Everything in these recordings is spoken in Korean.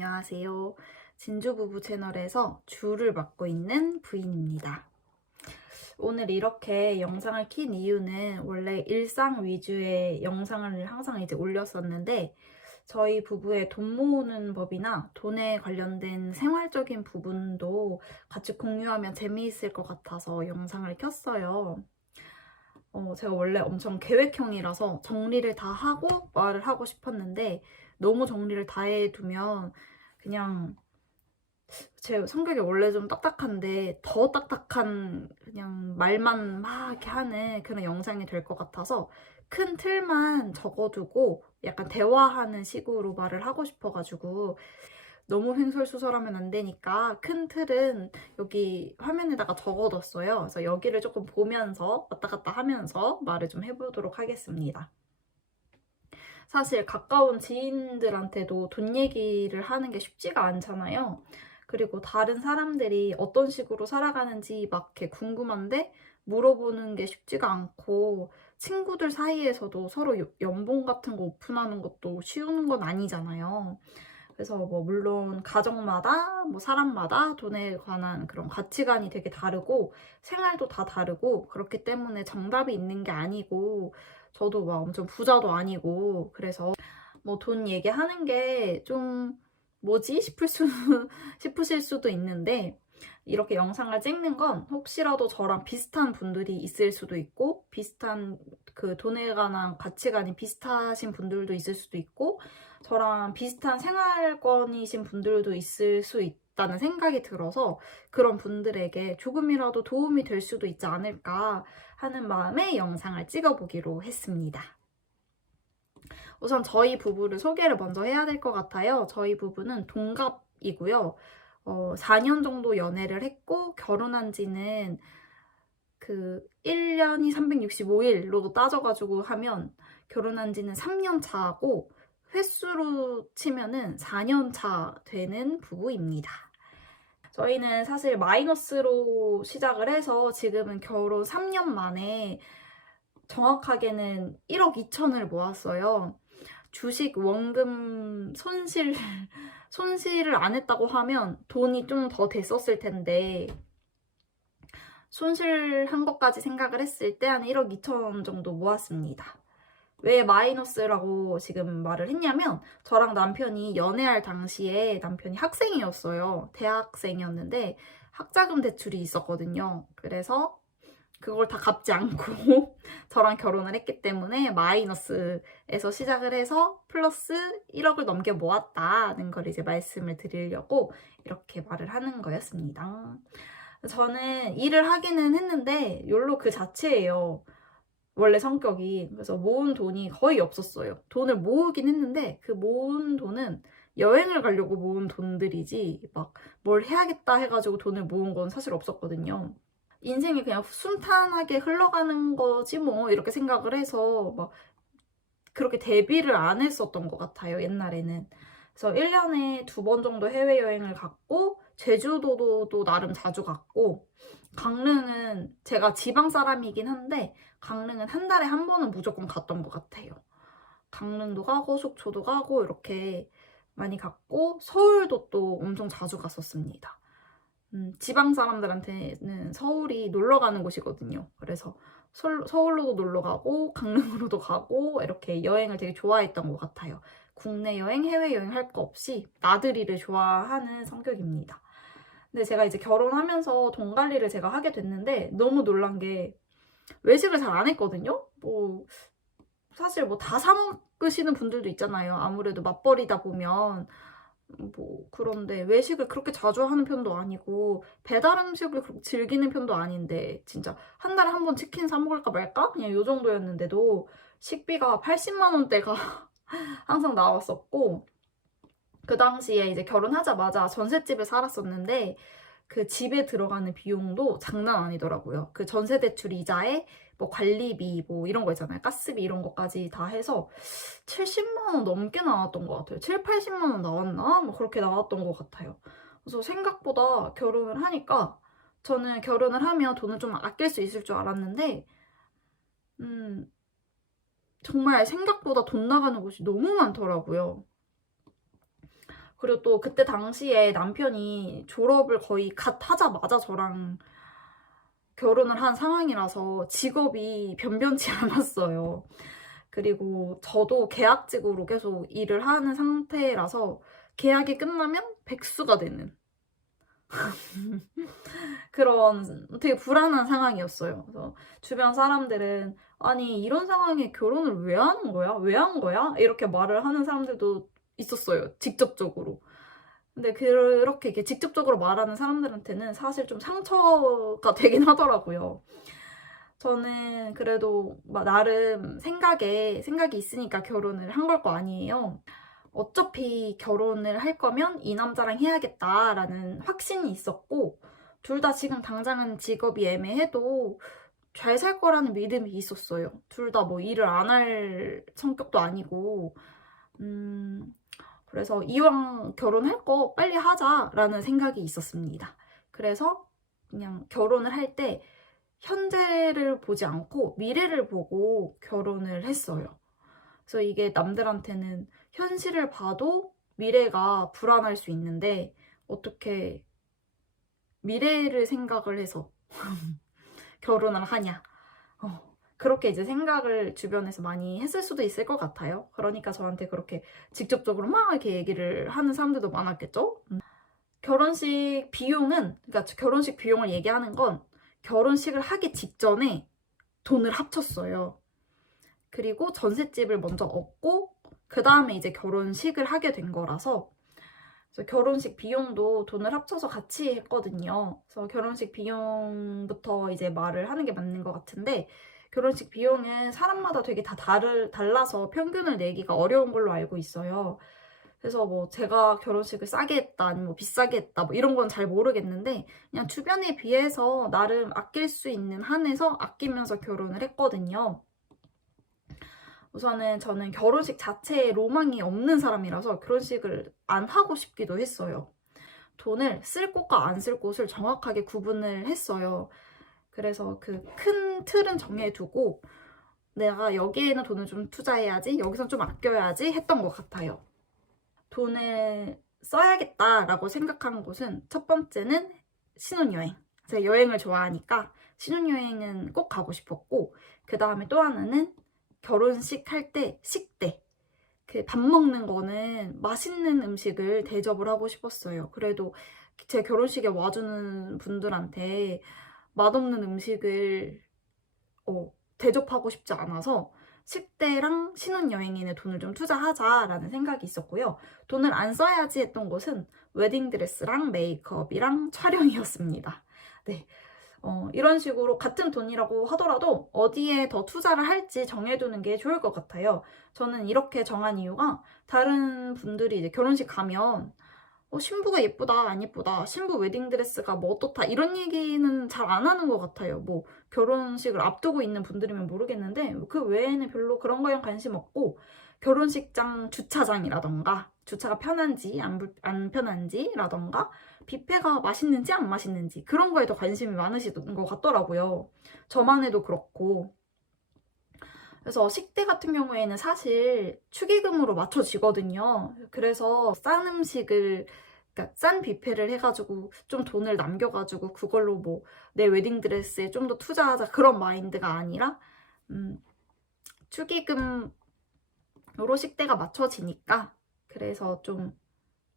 안녕하세요. 진주부부 채널에서 주를 맡고 있는 부인입니다. 오늘 이렇게 영상을 킨 이유는 원래 일상 위주의 영상을 항상 이제 올렸었는데 저희 부부의 돈 모으는 법이나 돈에 관련된 생활적인 부분도 같이 공유하면 재미있을 것 같아서 영상을 켰어요. 제가 원래 엄청 계획형이라서 정리를 다 하고 말을 하고 싶었는데 너무 정리를 다 해두면 그냥 제 성격이 원래 좀 딱딱한데 더 딱딱한 그냥 말만 막 이렇게 하는 그런 영상이 될 것 같아서 큰 틀만 적어두고 약간 대화하는 식으로 말을 하고 싶어가지고 너무 횡설수설하면 안 되니까 큰 틀은 여기 화면에다가 적어뒀어요. 그래서 여기를 조금 보면서 왔다 갔다 하면서 말을 좀 해보도록 하겠습니다. 사실 가까운 지인들한테도 돈 얘기를 하는 게 쉽지가 않잖아요. 그리고 다른 사람들이 어떤 식으로 살아가는지 막 이렇게 궁금한데 물어보는 게 쉽지가 않고 친구들 사이에서도 서로 연봉 같은 거 오픈하는 것도 쉬운 건 아니잖아요. 그래서 뭐 물론 가정마다 뭐 사람마다 돈에 관한 그런 가치관이 되게 다르고 생활도 다 다르고 그렇기 때문에 정답이 있는 게 아니고 저도 막 엄청 부자도 아니고 그래서 뭐 돈 얘기하는 게 좀 뭐지 싶으실 수도 있는데 이렇게 영상을 찍는 건 혹시라도 저랑 비슷한 분들이 있을 수도 있고 비슷한 그 돈에 관한 가치관이 비슷하신 분들도 있을 수도 있고 저랑 비슷한 생활권이신 분들도 있을 수 있다는 생각이 들어서 그런 분들에게 조금이라도 도움이 될 수도 있지 않을까 하는 마음에 영상을 찍어보기로 했습니다. 우선 저희 부부를 소개를 먼저 해야 될 것 같아요. 저희 부부는 동갑이고요. 4년 정도 연애를 했고 결혼한 지는 그 1년이 365일로 따져가지고 하면 결혼한 지는 3년 차고 횟수로 치면은 4년 차 되는 부부입니다. 저희는 사실 마이너스로 시작을 해서 지금은 결혼 3년 만에 정확하게는 1억 2천을 모았어요. 주식 원금 손실을 안 했다고 하면 돈이 좀 더 됐었을 텐데 손실한 것까지 생각을 했을 때 한 1억 2천 정도 모았습니다. 왜 마이너스라고 지금 말을 했냐면 저랑 남편이 연애할 당시에 남편이 학생이었어요. 대학생이었는데 학자금 대출이 있었거든요. 그래서 그걸 다 갚지 않고 저랑 결혼을 했기 때문에 마이너스에서 시작을 해서 플러스 1억을 넘게 모았다는 걸 이제 말씀을 드리려고 이렇게 말을 하는 거였습니다. 저는 일을 하기는 했는데 욜로 그 자체예요. 원래 성격이. 그래서 모은 돈이 거의 없었어요. 돈을 모으긴 했는데 그 모은 돈은 여행을 가려고 모은 돈들이지 막 뭘 해야겠다 해가지고 돈을 모은 건 사실 없었거든요. 인생이 그냥 순탄하게 흘러가는 거지 뭐 이렇게 생각을 해서 막 그렇게 대비를 안 했었던 것 같아요, 옛날에는. 그래서 1년에 2번 정도 해외여행을 갔고 제주도도 또 나름 자주 갔고 강릉은 제가 지방 사람이긴 한데 강릉은 한 달에 한 번은 무조건 갔던 것 같아요. 강릉도 가고 속초도 가고 이렇게 많이 갔고 서울도 또 엄청 자주 갔었습니다. 지방 사람들한테는 서울이 놀러 가는 곳이거든요. 그래서 서울로도 놀러 가고 강릉으로도 가고 이렇게 여행을 되게 좋아했던 것 같아요. 국내 여행, 해외 여행 할 거 없이 나들이를 좋아하는 성격입니다. 근데 제가 이제 결혼하면서 돈 관리를 제가 하게 됐는데 너무 놀란 게 외식을 잘 안 했거든요. 뭐 사실 뭐 다 사 먹으시는 분들도 있잖아요. 아무래도 맞벌이다 보면 뭐 그런데 외식을 그렇게 자주 하는 편도 아니고 배달 음식을 그렇게 즐기는 편도 아닌데 진짜 한 달에 한 번 치킨 사 먹을까 말까? 그냥 요 정도였는데도 식비가 80만 원대가 항상 나왔었고 그 당시에 이제 결혼하자마자 전셋집에 살았었는데 그 집에 들어가는 비용도 장난 아니더라고요. 그 전세 대출 이자에 뭐 관리비 뭐 이런 거 있잖아요. 가스비 이런 것까지 다 해서 70만 원 넘게 나왔던 것 같아요. 7, 80만 원 나왔나? 뭐 그렇게 나왔던 것 같아요. 그래서 생각보다 결혼을 하니까 저는 결혼을 하면 돈을 좀 아낄 수 있을 줄 알았는데 음, 정말 생각보다 돈 나가는 곳이 너무 많더라고요. 그리고 또 그때 당시에 남편이 졸업을 거의 갓 하자마자 저랑 결혼을 한 상황이라서 직업이 변변치 않았어요. 그리고 저도 계약직으로 계속 일을 하는 상태라서 계약이 끝나면 백수가 되는 그런 되게 불안한 상황이었어요. 그래서 주변 사람들은 아니 이런 상황에 결혼을 왜 하는 거야? 왜 한 거야? 이렇게 말을 하는 사람들도 있었어요. 직접적으로. 근데 그렇게 이렇게 직접적으로 말하는 사람들한테는 사실 좀 상처가 되긴 하더라고요. 저는 그래도 막 나름 생각이 있으니까 결혼을 한 걸 거 아니에요. 어차피 결혼을 할 거면 이 남자랑 해야겠다라는 확신이 있었고, 둘 다 지금 당장은 직업이 애매해도 잘 살 거라는 믿음이 있었어요. 둘 다 뭐 일을 안 할 성격도 아니고, 그래서 이왕 결혼할 거 빨리 하자라는 생각이 있었습니다. 그래서 그냥 결혼을 할 때 현재를 보지 않고 미래를 보고 결혼을 했어요. 그래서 이게 남들한테는 현실을 봐도 미래가 불안할 수 있는데 어떻게 미래를 생각을 해서 결혼을 하냐. 그렇게 이제 생각을 주변에서 많이 했을 수도 있을 것 같아요. 그러니까 저한테 그렇게 직접적으로 막 이렇게 얘기를 하는 사람들도 많았겠죠? 결혼식 비용은, 그러니까 결혼식 비용을 얘기하는 건 결혼식을 하기 직전에 돈을 합쳤어요. 그리고 전셋집을 먼저 얻고 그 다음에 이제 결혼식을 하게 된 거라서 그래서 결혼식 비용도 돈을 합쳐서 같이 했거든요. 그래서 결혼식 비용부터 이제 말을 하는 게 맞는 것 같은데 결혼식 비용은 사람마다 되게 다 달라서 평균을 내기가 어려운 걸로 알고 있어요. 그래서 뭐 제가 결혼식을 싸게 했다 아니면 뭐 비싸게 했다 뭐 이런 건 잘 모르겠는데 그냥 주변에 비해서 나름 아낄 수 있는 한에서 아끼면서 결혼을 했거든요. 우선은 저는 결혼식 자체에 로망이 없는 사람이라서 결혼식을 안 하고 싶기도 했어요. 돈을 쓸 곳과 안 쓸 곳을 정확하게 구분을 했어요. 그래서 그 큰 틀은 정해두고 내가 여기에는 돈을 좀 투자해야지, 여기선 좀 아껴야지 했던 것 같아요. 돈을 써야겠다라고 생각한 곳은 첫 번째는 신혼여행. 제가 여행을 좋아하니까 신혼여행은 꼭 가고 싶었고 그 다음에 또 하나는 결혼식 할 때 식대. 그 밥 먹는 거는 맛있는 음식을 대접을 하고 싶었어요. 그래도 제 결혼식에 와주는 분들한테 맛없는 음식을 대접하고 싶지 않아서 식대랑 신혼여행에는 돈을 좀 투자하자라는 생각이 있었고요. 돈을 안 써야지 했던 곳은 웨딩드레스랑 메이크업이랑 촬영이었습니다. 네. 이런 식으로 같은 돈이라고 하더라도 어디에 더 투자를 할지 정해두는 게 좋을 것 같아요. 저는 이렇게 정한 이유가 다른 분들이 이제 결혼식 가면 신부가 예쁘다, 안 예쁘다, 신부 웨딩드레스가 뭐 어떻다 이런 얘기는 잘 안 하는 것 같아요. 뭐 결혼식을 앞두고 있는 분들이면 모르겠는데 그 외에는 별로 그런 거에 관심 없고 결혼식장 주차장이라던가 주차가 편한지 안 편한지라던가 뷔페가 맛있는지 안 맛있는지 그런 거에 더 관심이 많으시던 것 같더라고요. 저만 해도 그렇고. 그래서 식대 같은 경우에는 사실 축의금으로 맞춰지거든요. 그래서 싼 음식을, 그러니까 싼 뷔페를 해가지고 좀 돈을 남겨가지고 그걸로 뭐 내 웨딩드레스에 좀 더 투자하자 그런 마인드가 아니라 축의금으로 식대가 맞춰지니까 그래서 좀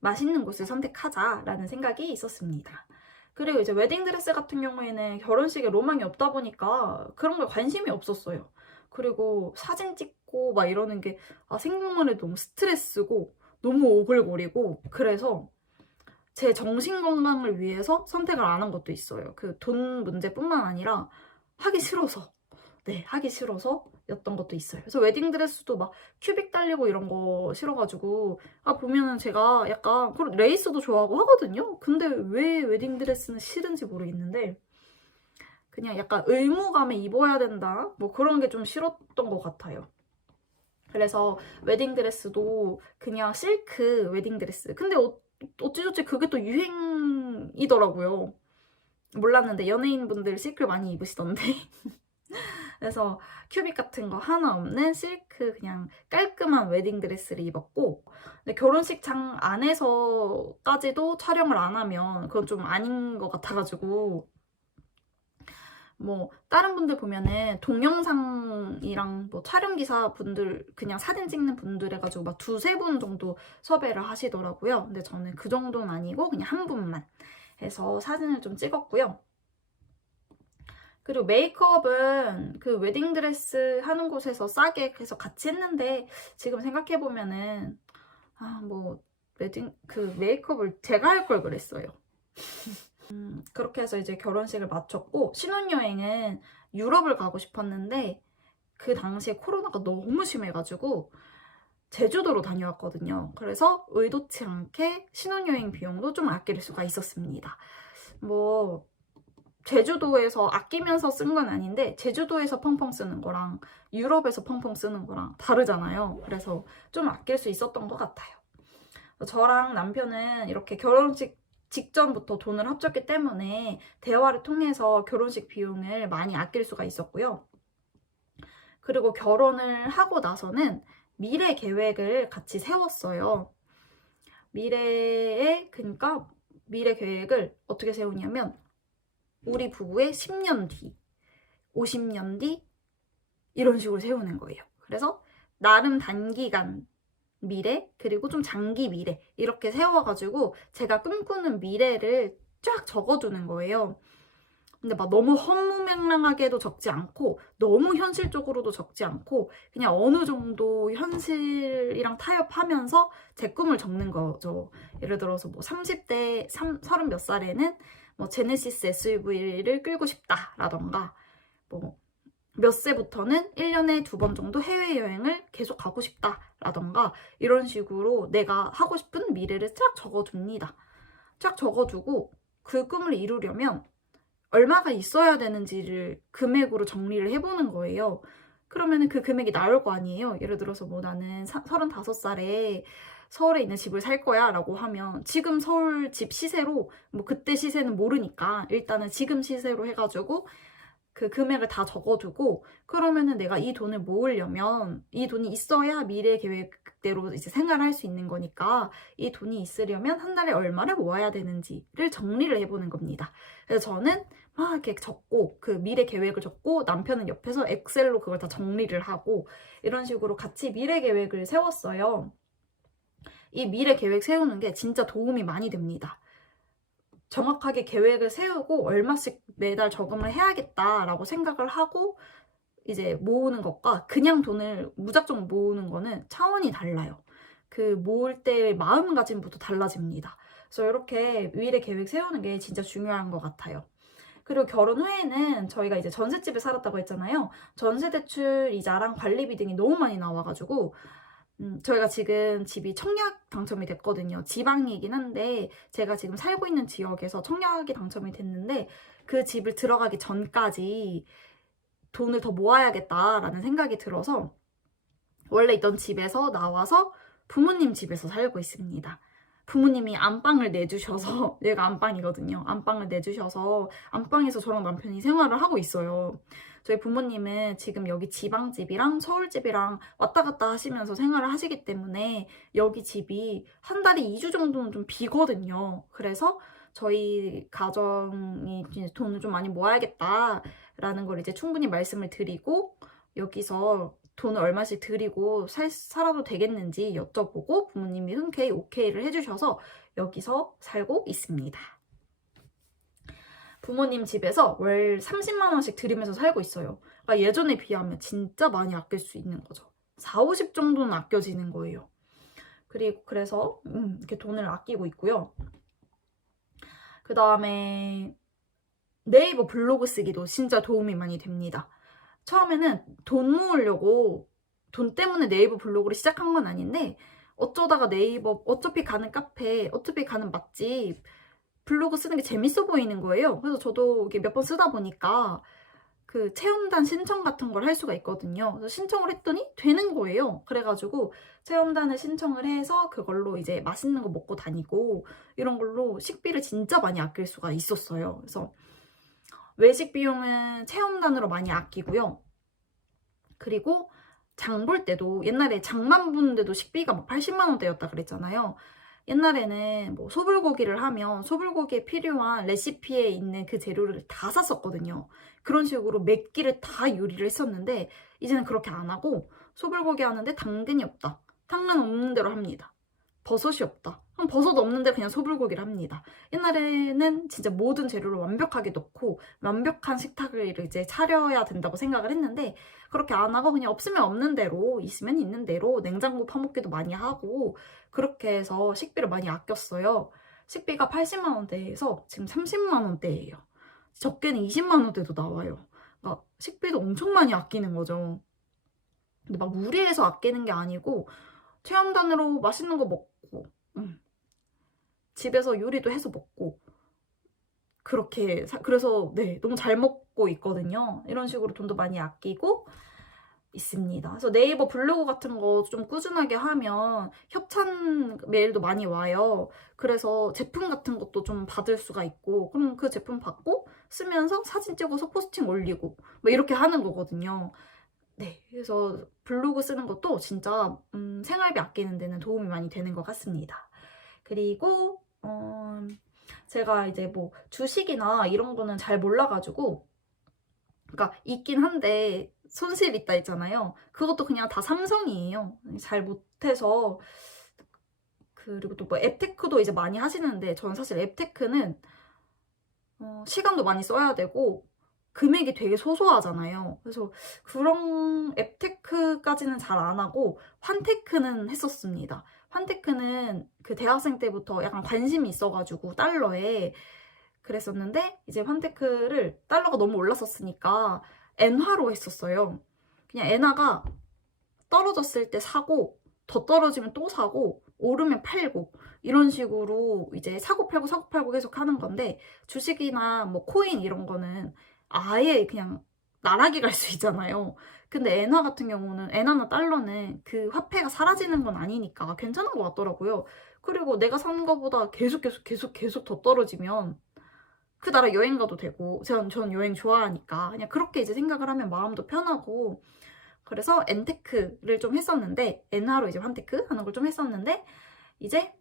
맛있는 곳을 선택하자라는 생각이 있었습니다. 그리고 이제 웨딩드레스 같은 경우에는 결혼식에 로망이 없다 보니까 그런 거에 관심이 없었어요. 그리고 사진 찍고 막 이러는 게 생각만 해도 너무 스트레스고 너무 오글거리고 그래서 제 정신 건강을 위해서 선택을 안 한 것도 있어요. 그 돈 문제뿐만 아니라 하기 싫어서. 네, 하기 싫어서 였던 것도 있어요. 그래서 웨딩드레스도 막 큐빅 달리고 이런 거 싫어가지고 보면은 제가 약간 레이스도 좋아하고 하거든요. 근데 왜 웨딩드레스는 싫은지 모르겠는데 그냥 약간 의무감에 입어야 된다 뭐 그런 게 좀 싫었던 것 같아요. 그래서 웨딩드레스도 그냥 실크 웨딩드레스. 근데 어찌저찌 그게 또 유행이더라고요. 몰랐는데 연예인분들 실크를 많이 입으시던데 그래서 큐빅 같은 거 하나 없는 실크 그냥 깔끔한 웨딩드레스를 입었고, 근데 결혼식장 안에서까지도 촬영을 안 하면 그건 좀 아닌 것 같아가지고, 뭐 다른 분들 보면은 동영상이랑 뭐 촬영기사 분들 그냥 사진 찍는 분들 해가지고 막 두세 분 정도 섭외를 하시더라고요. 근데 저는 그 정도는 아니고 그냥 한 분만 해서 사진을 좀 찍었고요. 그리고 메이크업은 그 웨딩드레스 하는 곳에서 싸게 해서 같이 했는데, 지금 생각해보면은 뭐 그 메이크업을 제가 할 걸 그랬어요. 그렇게 해서 이제 결혼식을 마쳤고, 신혼여행은 유럽을 가고 싶었는데 그 당시에 코로나가 너무 심해가지고 제주도로 다녀왔거든요. 그래서 의도치 않게 신혼여행 비용도 좀 아낄 수가 있었습니다. 뭐 제주도에서 아끼면서 쓴 건 아닌데, 제주도에서 펑펑 쓰는 거랑 유럽에서 펑펑 쓰는 거랑 다르잖아요. 그래서 좀 아낄 수 있었던 것 같아요. 저랑 남편은 이렇게 결혼식 직전부터 돈을 합쳤기 때문에 대화를 통해서 결혼식 비용을 많이 아낄 수가 있었고요. 그리고 결혼을 하고 나서는 미래 계획을 같이 세웠어요. 그러니까 미래 계획을 어떻게 세우냐면, 우리 부부의 10년 뒤, 50년 뒤 이런 식으로 세우는 거예요. 그래서 나름 단기간 미래, 그리고 좀 장기 미래 이렇게 세워가지고 제가 꿈꾸는 미래를 쫙 적어두는 거예요. 근데 막 너무 허무맹랑하게도 적지 않고 너무 현실적으로도 적지 않고 그냥 어느 정도 현실이랑 타협하면서 제 꿈을 적는 거죠. 예를 들어서 뭐 30대 30 몇 살에는 뭐 제네시스 SUV를 끌고 싶다라던가, 뭐 몇 세부터는 1년에 2번 정도 해외여행을 계속 가고 싶다라던가, 이런 식으로 내가 하고 싶은 미래를 쫙 적어둡니다. 쫙 적어두고 그 꿈을 이루려면 얼마가 있어야 되는지를 금액으로 정리를 해보는 거예요. 그러면 그 금액이 나올 거 아니에요. 예를 들어서 뭐 나는 35살에 서울에 있는 집을 살 거야 라고 하면, 지금 서울 집 시세로, 뭐 그때 시세는 모르니까 일단은 지금 시세로 해가지고 그 금액을 다 적어두고, 그러면은 내가 이 돈을 모으려면 이 돈이 있어야 미래 계획대로 이제 생활할 수 있는 거니까, 이 돈이 있으려면 한 달에 얼마를 모아야 되는지를 정리를 해보는 겁니다. 그래서 저는 막 이렇게 적고, 그 미래 계획을 적고, 남편은 옆에서 엑셀로 그걸 다 정리를 하고, 이런 식으로 같이 미래 계획을 세웠어요. 이 미래 계획 세우는 게 진짜 도움이 많이 됩니다. 정확하게 계획을 세우고 얼마씩 매달 저금을 해야겠다라고 생각을 하고 이제 모으는 것과 그냥 돈을 무작정 모으는 거는 차원이 달라요. 그 모을 때의 마음가짐부터 달라집니다. 그래서 이렇게 미래 계획 세우는 게 진짜 중요한 것 같아요. 그리고 결혼 후에는 저희가 이제 전셋집에 살았다고 했잖아요. 전세대출 이자랑 관리비 등이 너무 많이 나와가지고 저희가 지금 집이 청약 당첨이 됐거든요. 지방이긴 한데 제가 지금 살고 있는 지역에서 청약이 당첨이 됐는데, 그 집을 들어가기 전까지 돈을 더 모아야겠다라는 생각이 들어서 원래 있던 집에서 나와서 부모님 집에서 살고 있습니다. 부모님이 안방을 내주셔서, 얘가 안방이거든요. 안방을 내주셔서 안방에서 저랑 남편이 생활을 하고 있어요. 저희 부모님은 지금 여기 지방집이랑 서울집이랑 왔다 갔다 하시면서 생활을 하시기 때문에 여기 집이 한 달에 2주 정도는 좀 비거든요. 그래서 저희 가정이 이제 돈을 좀 많이 모아야겠다라는 걸 이제 충분히 말씀을 드리고, 여기서 돈을 얼마씩 드리고 살아도 되겠는지 여쭤보고 부모님이 흔쾌히 오케이를 해주셔서 여기서 살고 있습니다. 부모님 집에서 월 30만 원씩 드리면서 살고 있어요. 그러니까 예전에 비하면 진짜 많이 아낄 수 있는 거죠. 4, 50 정도는 아껴지는 거예요. 그리고 그래서 이렇게 돈을 아끼고 있고요. 그 다음에 네이버 블로그 쓰기도 진짜 도움이 많이 됩니다. 처음에는 돈 모으려고 돈 때문에 네이버 블로그를 시작한 건 아닌데, 어쩌다가 네이버 어차피 가는 카페, 어차피 가는 맛집 블로그 쓰는 게 재밌어 보이는 거예요. 그래서 저도 이렇게 몇 번 쓰다 보니까 그 체험단 신청 같은 걸 할 수가 있거든요. 그래서 신청을 했더니 되는 거예요. 그래가지고 체험단을 신청을 해서 그걸로 이제 맛있는 거 먹고 다니고, 이런 걸로 식비를 진짜 많이 아낄 수가 있었어요. 그래서 외식 비용은 체험단으로 많이 아끼고요. 그리고 장 볼 때도 옛날에 장만 보는데도 식비가 막 80만 원대였다 그랬잖아요. 옛날에는 뭐 소불고기를 하면 소불고기에 필요한 레시피에 있는 그 재료를 다 샀었거든요. 그런 식으로 몇 끼를 다 요리를 했었는데 이제는 그렇게 안 하고 소불고기 하는데 당근이 없다. 당근 없는 대로 합니다. 버섯이 없다. 그럼 버섯 없는데 그냥 소불고기를 합니다. 옛날에는 진짜 모든 재료를 완벽하게 넣고 완벽한 식탁을 이제 차려야 된다고 생각을 했는데 그렇게 안 하고 그냥 없으면 없는 대로 있으면 있는 대로 냉장고 파먹기도 많이 하고 그렇게 해서 식비를 많이 아꼈어요. 식비가 80만 원대에서 지금 30만 원대예요. 적게는 20만 원대도 나와요. 그러니까 식비도 엄청 많이 아끼는 거죠. 근데 막 무리해서 아끼는 게 아니고 체험단으로 맛있는 거 먹고 집에서 요리도 해서 먹고 그렇게 그래서 네 너무 잘 먹고 있거든요. 이런 식으로 돈도 많이 아끼고 있습니다. 그래서 네이버 블로그 같은 거 좀 꾸준하게 하면 협찬 메일도 많이 와요. 그래서 제품 같은 것도 좀 받을 수가 있고 그럼 그 제품 받고 쓰면서 사진 찍어서 포스팅 올리고 뭐 이렇게 하는 거거든요. 네, 그래서 블로그 쓰는 것도 진짜 생활비 아끼는 데는 도움이 많이 되는 것 같습니다. 그리고 제가 이제 뭐 주식이나 이런 거는 잘 몰라가지고 그러니까 있긴 한데 손실 있다 했잖아요. 그것도 그냥 다 삼성이에요. 잘 못해서 그리고 또 뭐 앱테크도 이제 많이 하시는데 저는 사실 앱테크는 시간도 많이 써야 되고 금액이 되게 소소하잖아요. 그래서 그런 앱테크까지는 잘 안 하고 환테크는 했었습니다. 환테크는 그 대학생 때부터 약간 관심이 있어가지고 달러에 그랬었는데 이제 환테크를 달러가 너무 올랐었으니까 엔화로 했었어요. 그냥 엔화가 떨어졌을 때 사고 더 떨어지면 또 사고 오르면 팔고 이런 식으로 이제 사고 팔고 사고 팔고 계속 하는 건데 주식이나 뭐 코인 이런 거는 아예 그냥 나락이 갈 수 있잖아요. 근데 엔화 같은 경우는 엔화나 달러는 그 화폐가 사라지는 건 아니니까 괜찮은 것 같더라고요. 그리고 내가 산 거보다 계속 더 떨어지면 그 나라 여행 가도 되고 전 여행 좋아하니까 그냥 그렇게 이제 생각을 하면 마음도 편하고 그래서 엔테크를 좀 했었는데 엔화로 이제 환테크 하는 걸 좀 했었는데 이제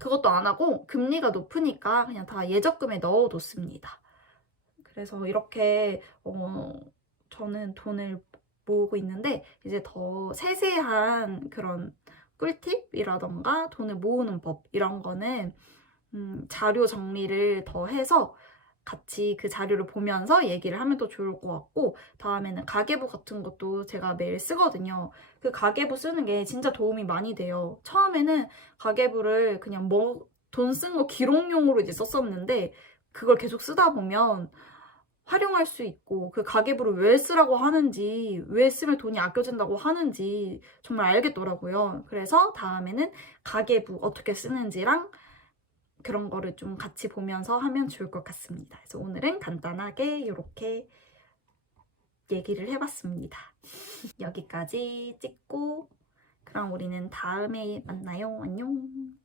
그것도 안 하고 금리가 높으니까 그냥 다 예적금에 넣어뒀습니다. 그래서 이렇게 저는 돈을 모으고 있는데 이제 더 세세한 그런 꿀팁이라던가 돈을 모으는 법 이런 거는 자료 정리를 더 해서 같이 그 자료를 보면서 얘기를 하면 더 좋을 것 같고 다음에는 가계부 같은 것도 제가 매일 쓰거든요. 그 가계부 쓰는 게 진짜 도움이 많이 돼요. 처음에는 가계부를 그냥 뭐 돈 쓴 거 기록용으로 이제 썼었는데 그걸 계속 쓰다 보면 활용할 수 있고 그 가계부를 왜 쓰라고 하는지 왜 쓰면 돈이 아껴진다고 하는지 정말 알겠더라고요. 그래서 다음에는 가계부 어떻게 쓰는지랑 그런 거를 좀 같이 보면서 하면 좋을 것 같습니다. 그래서 오늘은 간단하게 이렇게 얘기를 해봤습니다. 여기까지 찍고 그럼 우리는 다음에 만나요. 안녕.